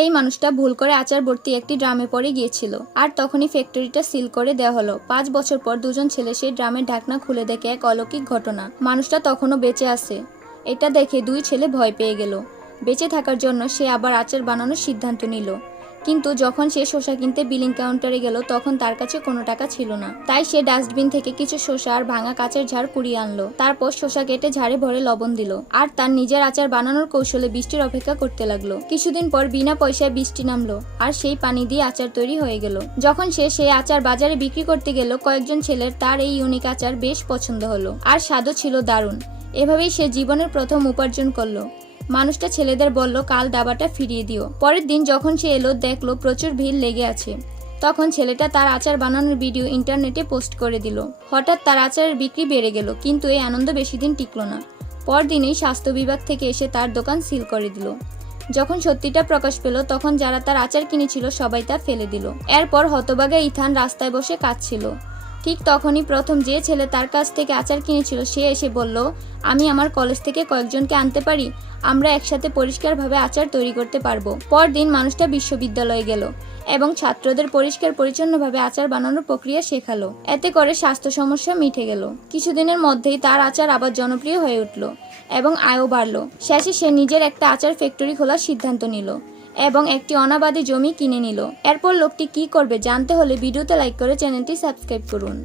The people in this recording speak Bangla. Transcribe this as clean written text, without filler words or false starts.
এই মানুষটা ভুল করে আচার ভর্তি একটি ড্রামে পড়ে গিয়েছিল আর তখনই ফ্যাক্টরিটা সিল করে দেওয়া হলো। 5 বছর পর দুজন ছেলে সেই ড্রামের ঢাকনা খুলে দেখে এক অলৌকিক ঘটনা, মানুষটা তখনও বেঁচে আছে। এটা দেখে দুই ছেলে ভয় পেয়ে গেল। বেঁচে থাকার জন্য সে আবার আচার বানানোর সিদ্ধান্ত নিল। কিন্তু যখন সে শসা কিনতে বিলিং কাউন্টারে গেল তখন তার কাছে কোনো টাকা ছিল না। তাই সে ডাস্টবিন থেকে কিছু শসা আর ভাঙা কাঁচের ঝাড় কুড়িয়ে আনলো। তারপর শসা কেটে ঝাড়ে ভরে লবণ দিল আর তার নিজের আচার বানানোর কৌশলে বৃষ্টির অপেক্ষা করতে লাগলো। কিছুদিন পর বিনা পয়সায় বৃষ্টি নামলো আর সেই পানি দিয়ে আচার তৈরি হয়ে গেল। যখন সে সেই আচার বাজারে বিক্রি করতে গেল কয়েকজন ছেলের তার এই ইউনিক আচার বেশ পছন্দ হলো আর স্বাদও ছিল দারুণ। এভাবেই সে জীবনের প্রথম উপার্জন করলো। মানুষটা ছেলেদের বলল, কাল দাবাটা ফিরিয়ে দিও। পরের দিন যখন সে এলো দেখলো প্রচুর ভিড় লেগে আছে। তখন ছেলেটা তার আচার বানানোর ভিডিও ইন্টারনেটে পোস্ট করে দিল। হঠাৎ তার আচারের বিক্রি বেড়ে গেল, কিন্তু এই আনন্দ বেশি দিন টিকলো না। পরদিনেই স্বাস্থ্য বিভাগ থেকে এসে তার দোকান সিল করে দিল। যখন সত্যিটা প্রকাশ পেল তখন যারা তার আচার কিনেছিল সবাই তা ফেলে দিল। এরপর হতভাগা ইথান রাস্তায় বসে কাঁদছিল। ঠিক তখনই প্রথম যে ছেলে তার কাছ থেকে আচার কিনেছিল সে এসে বলল, আমি আমার কলেজ থেকে কয়েকজনকে আনতে পারি, আমরা একসাথে পরিষ্কারভাবে আচার তৈরি করতে পারবো। পরদিন মানুষটা বিশ্ববিদ্যালয়ে গেল এবং ছাত্রদের পরিষ্কার পরিচ্ছন্নভাবে আচার বানানোর প্রক্রিয়া শেখালো। এতে করে স্বাস্থ্য সমস্যা মিটে গেল। কিছুদিনের মধ্যেই তার আচার আবার জনপ্রিয় হয়ে উঠল এবং আয়ও বাড়লো। শেষে সে নিজের একটা আচার ফ্যাক্টরি খোলার সিদ্ধান্ত নিল এবং একটি অনাবাদী জমি কিনে নিল। এরপর লোকটি কি করবে জানতে হলে ভিডিওতে লাইক করে চ্যানেলটি সাবস্ক্রাইব করুন।